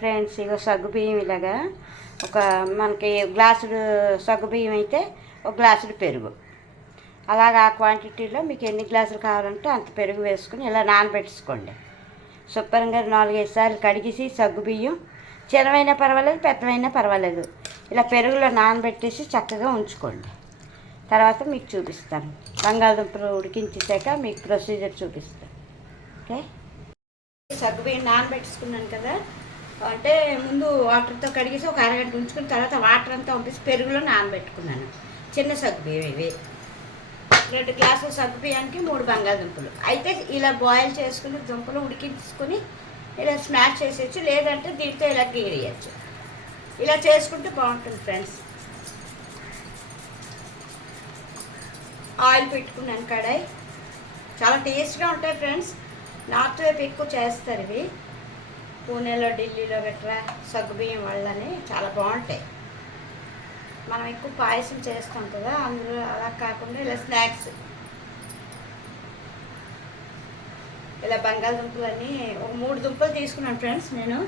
Friends ఇగో సగ్గుబియ్యం ఇలాగా ఒక మనకి గ్లాసుడు సగ్గుబియ్యం అయితే ఒక గ్లాసుడు పెరుగు అలాగా ఆ క్వాంటిటీలో మీకు ఎన్ని గ్లాసులు కావాలంటే అంత పెరుగు వేసుకుని ఇలా నానబెట్టుకోండి. శుభ్రంగా 4-5 సార్లు కడిగేసి సగ్గుబియ్యం చిన్నవైనా పర్వాలేదు పెద్దవైనా పర్వాలేదు ఇలా పెరుగులో నానబెట్టేసి చక్కగా ఉంచుకోండి. తర్వాత మీకు చూపిస్తాను, బంగాళదుంపలు ఉడికించేసాక మీకు ప్రొసీజర్ చూపిస్తాను. ఓకే, సగ్గుబియ్యం నానబెట్టుకున్నాను కదా, అంటే ముందు వాటర్తో కడిగేసి ఒక అరగంట ఉంచుకున్న తర్వాత వాటర్ అంతా పంపేసి పెరుగులో నానబెట్టుకున్నాను. చిన్న సగ్గుబియ్యం ఇవి 2 గ్లాసుల సగ్గుబియ్యానికి 3 బంగాళదుంపలు. అయితే ఇలా బాయిల్ చేసుకుని దుంపలు ఉడికించుకొని ఇలా స్మాష్ చేసేయచ్చు, లేదంటే దీంతో ఇలా గీరియచ్చు. ఇలా చేసుకుంటే బాగుంటుంది ఫ్రెండ్స్. ఆయిల్ పెట్టుకున్నాను కడాయి, చాలా టేస్ట్గా ఉంటాయి ఫ్రెండ్స్. నార్త్ వైపు ఎక్కువ చేస్తారు ఇవి, పూణేలో ఢిల్లీలో గట్రా సగ్గుబియ్యం వల్లనే చాలా బాగుంటాయి. మనం ఎక్కువ పాయసం చేస్తాం కదా, అందులో అలా కాకుండా ఇలా స్నాక్స్ ఇలా బంగాళదుంపలని ఒక 3 దుంపలు తీసుకున్నాను ఫ్రెండ్స్. నేను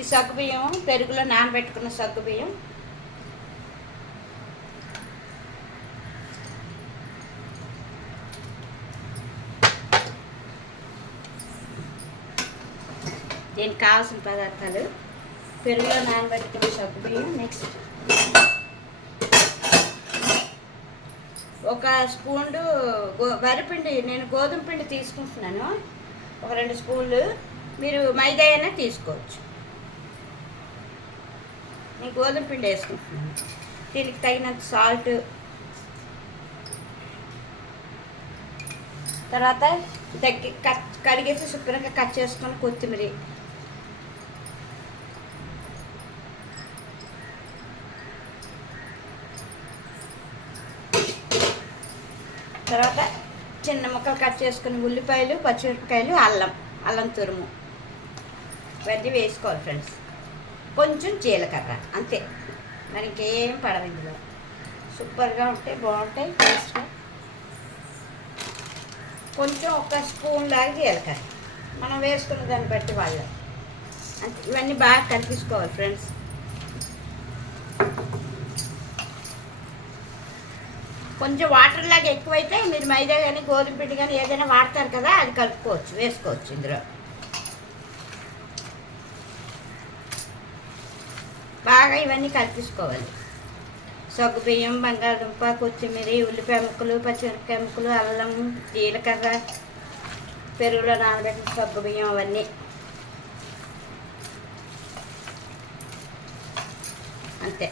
ఈ సగ్గుబియ్యం పెరుగులో నానబెట్టుకున్న సగ్గుబియ్యం దీనికి కావాల్సిన పదార్థాలు: పెరుగులో నానబెట్టుకున్న సగ్గుబియ్యం, నెక్స్ట్ ఒక స్పూను వరిపిండి, నేను గోధుమ పిండి తీసుకుంటున్నాను ఒక 2 స్పూన్లు, మీరు మైదా అయినా తీసుకోవచ్చు. నేను గోధుమ పిండి వేసుకుంటున్నాను. దీనికి తగినంత సాల్ట్, తర్వాత కడిగేసి శుభ్రంగా కట్ చేసుకొని కొత్తిమీర, తర్వాత చిన్న ముక్కలు కట్ చేసుకుని ఉల్లిపాయలు, పచ్చిమిరపకాయలు, అల్లం తురుము ఇవన్నీ వేసుకోవాలి ఫ్రెండ్స్. కొంచెం జీలకర్ర, అంతే, మరి ఇంకేం పడదు ఇందులో. సూపర్గా ఉంటాయి, బాగుంటాయి టేస్ట్గా. కొంచెం ఒక స్పూన్ లాగా జీలకర్ర, మనం వేసుకున్న దాన్ని బట్టి వాళ్ళు అంతే. ఇవన్నీ బాగా కలిపించుకోవాలి ఫ్రెండ్స్. కొంచెం వాటర్ లాగా ఎక్కువైతే మీరు మైదా కానీ గోధుమ పిండి కానీ ఏదైనా వాడతారు కదా, అది కలుపుకోవచ్చు, వేసుకోవచ్చు ఇందులో. బాగా ఇవన్నీ కలిపించుకోవాలి. సగ్గుబియ్యం, బంగాళదుంప, కొత్తిమీర, ఉల్లిపాయ ముక్కలు, పచ్చిమిరపకాయ ముక్కలు, అల్లం, జీలకర్ర, పెరుగులో నానబెట్టిన సగ్గుబియ్యం అవన్నీ అంతే.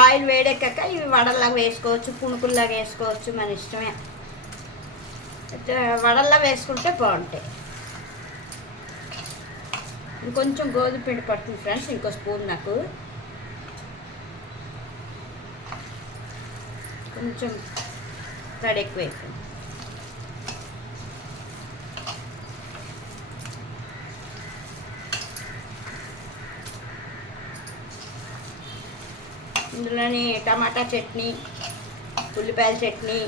ఆయిల్ వేడెక్కాక ఇవి వడల్లాగా వేసుకోవచ్చు, పుణుకుల్లాగా వేసుకోవచ్చు, మన ఇష్టమే. వడల్లా వేసుకుంటే బాగుంటాయి. ఇంకొంచెం గోధుమ పిండి పడుతుంది ఫ్రెండ్స్, ఇంకో స్పూన్, నాకు కొంచెం తడి ఎక్కువ వేస్తుంది. ఇందులోని టమాటా చట్నీ, ఉల్లిపాయల చట్నీ,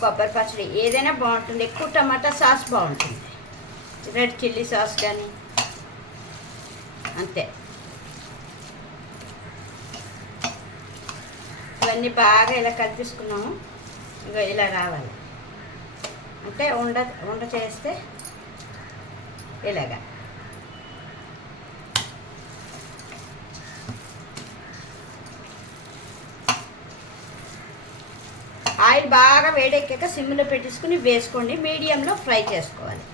కొబ్బరి పచ్చడి ఏదైనా బాగుంటుంది. ఎక్కువ టమాటా సాస్ బాగుంటుంది, రెడ్ చిల్లీ సాస్ కానీ అంతే. ఇవన్నీ బాగా ఇలా కలిపేసుకున్నాము. ఇంకా ఇలా రావాలి అంటే ఉండ చేస్తే ఇలాగా. ఆయిల్ బాగా వేడెక్కాక సిమ్లో పెట్టేసుకుని వేసుకోండి, మీడియంలో ఫ్రై చేసుకోవాలి.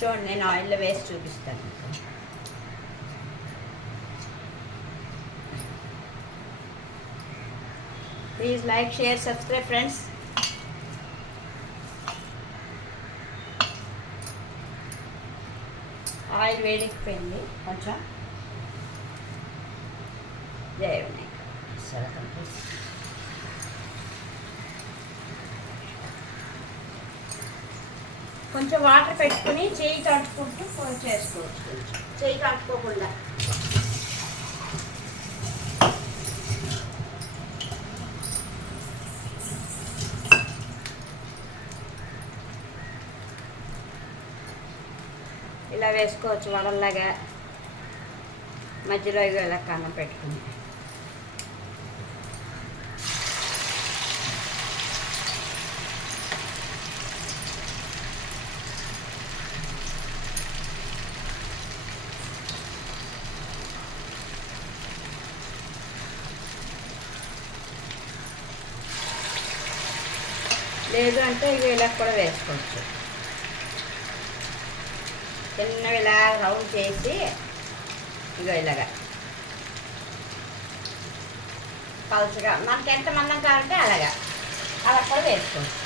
చూడండి, నేను ఆయిల్లో వేసి చూపిస్తాను. Please like, share, subscribe friends. Oil వేడెక్కిపోయింది కొంచెం. దేవుని సరకం కొంచెం వాటర్ పెట్టుకుని చేయి తట్టుకుంటూ చేసుకోవచ్చు, చేయి తట్టుకోకుండా. వేసుకోవచ్చు వడల్లాగా, మధ్యలో ఇలా కన్నం పెట్టుకుని. లేదు అంటే ఇలా కూడా వేసుకోవచ్చు. చిన్నవి ఇలా రౌండ్ చేసి ఇలాగా పలుచగా మనకి ఎంత మందం కావాలంటే అలా కూడా వేసుకోవచ్చు.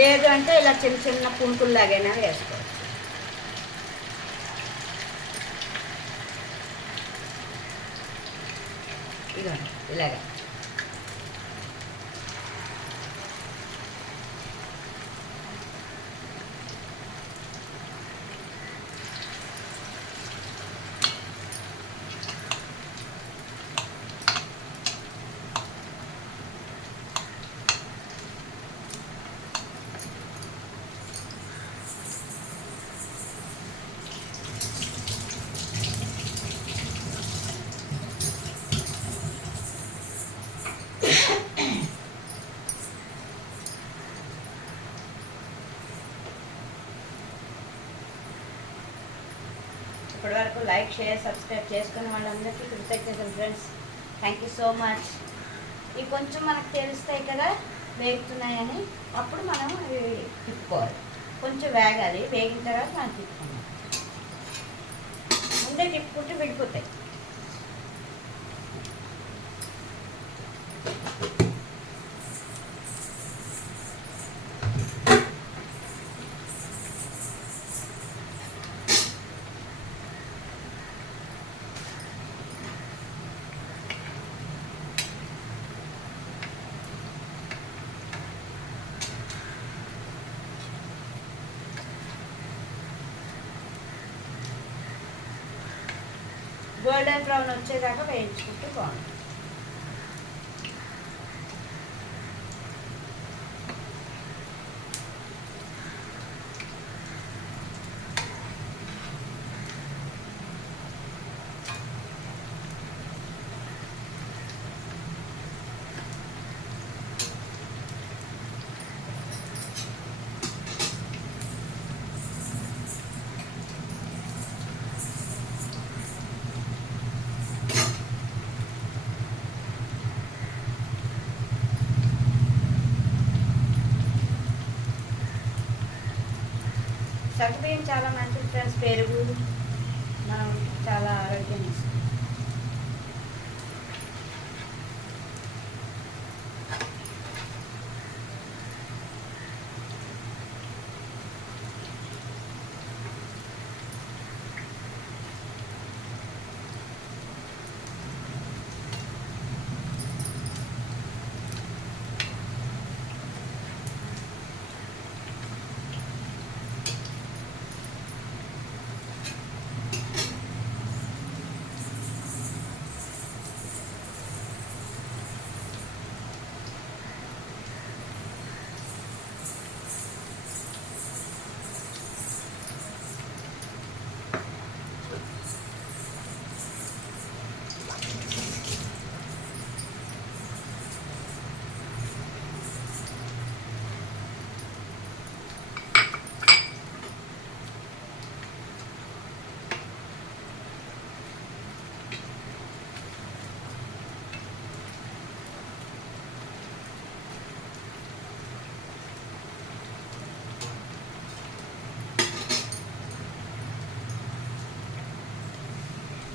లేదు అంటే ఇలా చిన్న చిన్న పుంకుల్లాగైనా వేసుకోవచ్చు. ఇదిగోండి ఇలాగా. ఇప్పటివరకు లైక్, షేర్, సబ్స్క్రైబ్ చేసుకున్న వాళ్ళందరికీ కృతజ్ఞతలు friends. Thank you so much. ఇవి కొంచెం మనకు తెలుస్తాయి కదా వేగుతున్నాయని, అప్పుడు మనం ఇవి తిప్పుకోవాలి. కొంచెం వేగాలి, వేగిన తర్వాత మనం తిప్పుకున్నాం. ముందే తిప్పుకుంటే విడిపోతాయి. గోల్డెన్ బ్రౌన్ వచ్చేదాకా వేయించుకుంటే బాగుంటుంది. సగ్గుబియ్యం చాలా మంచిది ఫ్రెండ్స్. పెరుగు మనం చాలా ఆరోగ్యం ఇస్తుంది.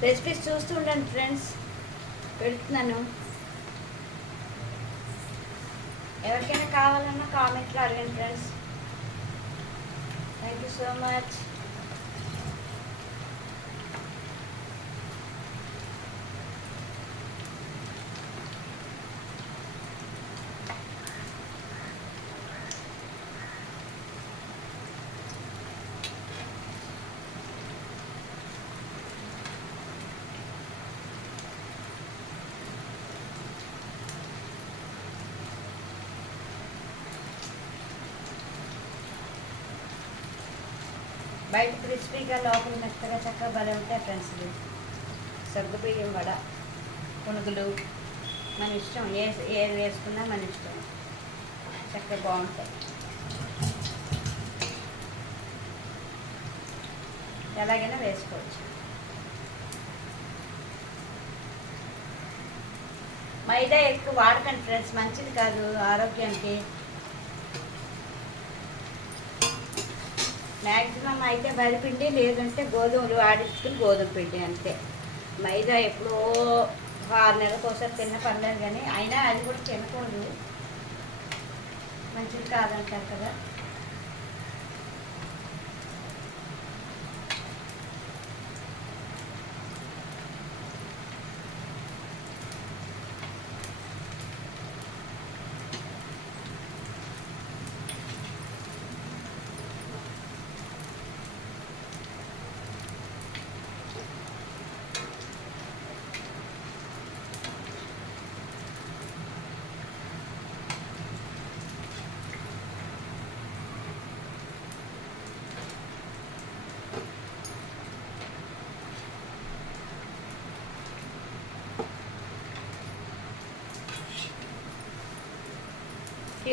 రెసిపీస్ చూస్తూ ఉండండి ఫ్రెండ్స్, పెడుతున్నాను. ఎవరికైనా కావాలన్నా కామెంట్లో అడగండి friends. Thank you so much. బయట క్రిస్పీగా లోపల మెత్తగా చక్కగా భలే ఉంటాయి ఫ్రెండ్స్. ఇది సగ్గుబియ్యం వడ, పునుగులు మన ఇష్టం, ఏది వేసుకున్నా మన ఇష్టం, చక్కగా బాగుంటాయి. ఎలాగైనా వేసుకోవచ్చు. మైదా ఎక్కువ వాడకండి ఫ్రెండ్స్, మంచిది కాదు ఆరోగ్యానికి. మ్యాక్సిమం అయితే వరిపిండి, లేదంటే గోధుమలు ఆడించుకుని గోధుమ పిండి అంతే. మైదా ఎప్పుడో 6 నెలలకు ఒకసారి తిన్న పర్లేదు, కానీ అయినా అది కూడా తినకూడదు, మంచిది కాదంటారు కదా.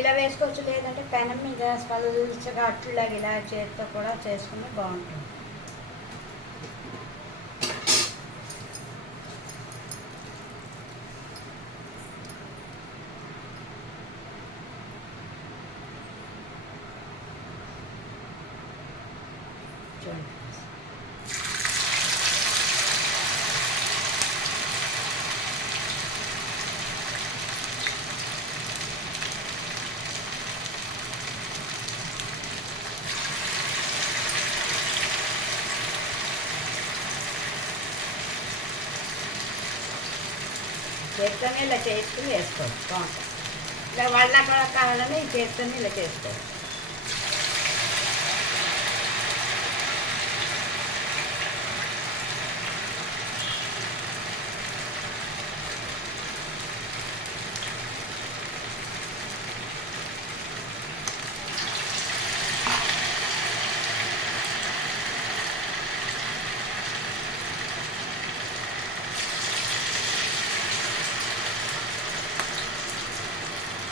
ఇలా వేసుకోవచ్చు, లేదంటే పెనం మీద పలుచగా అట్లులాగా ఇలా చేతితో కూడా చేసుకుని బాగుంటుంది. చూడండి, చేత్తోనే ఇలా చేసుకుని వేసుకోవచ్చు, బాగుంటుంది. ఇలా వాళ్ళ కూడా కావాలని ఈ చేత్తోనే ఇలా చేసుకోవచ్చు.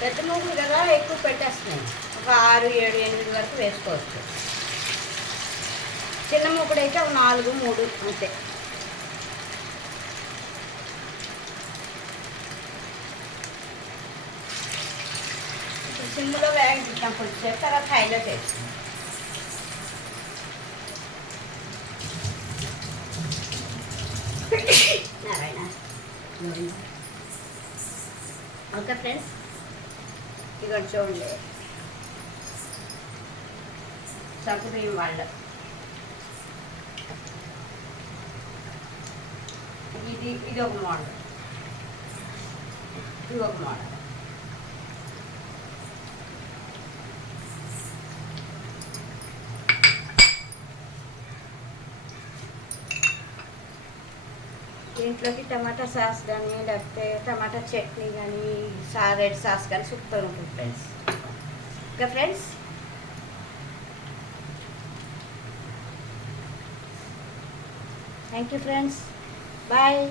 పెద్ద మూగులు కదా ఎక్కువ పెట్టేస్తున్నాయి, ఒక 6, 7, 8 వరకు వేసుకోవచ్చు. చిన్న మూకుడు అయితే ఒక 4, 3 అంతే. ఇప్పుడు సిమ్లో వేగించుతాం కొంచెంసేపు, తర్వాత హైలో చేస్తాం. నారాయణ. ఓకే ఫ్రెండ్స్, ఇక్కడ చూడండి సగ్గుబియ్యం వాళ్ళ ఇది ఒక మోడల్, ఇది ఒక మోడల్. దీంట్లోకి టమాటా సాస్ కానీ, లేకపోతే టమాటా చట్నీ కానీ, రెడ్ సాస్ కానీ సూపర్ ఉంటుంది friends. Okay friends, thank you friends, bye.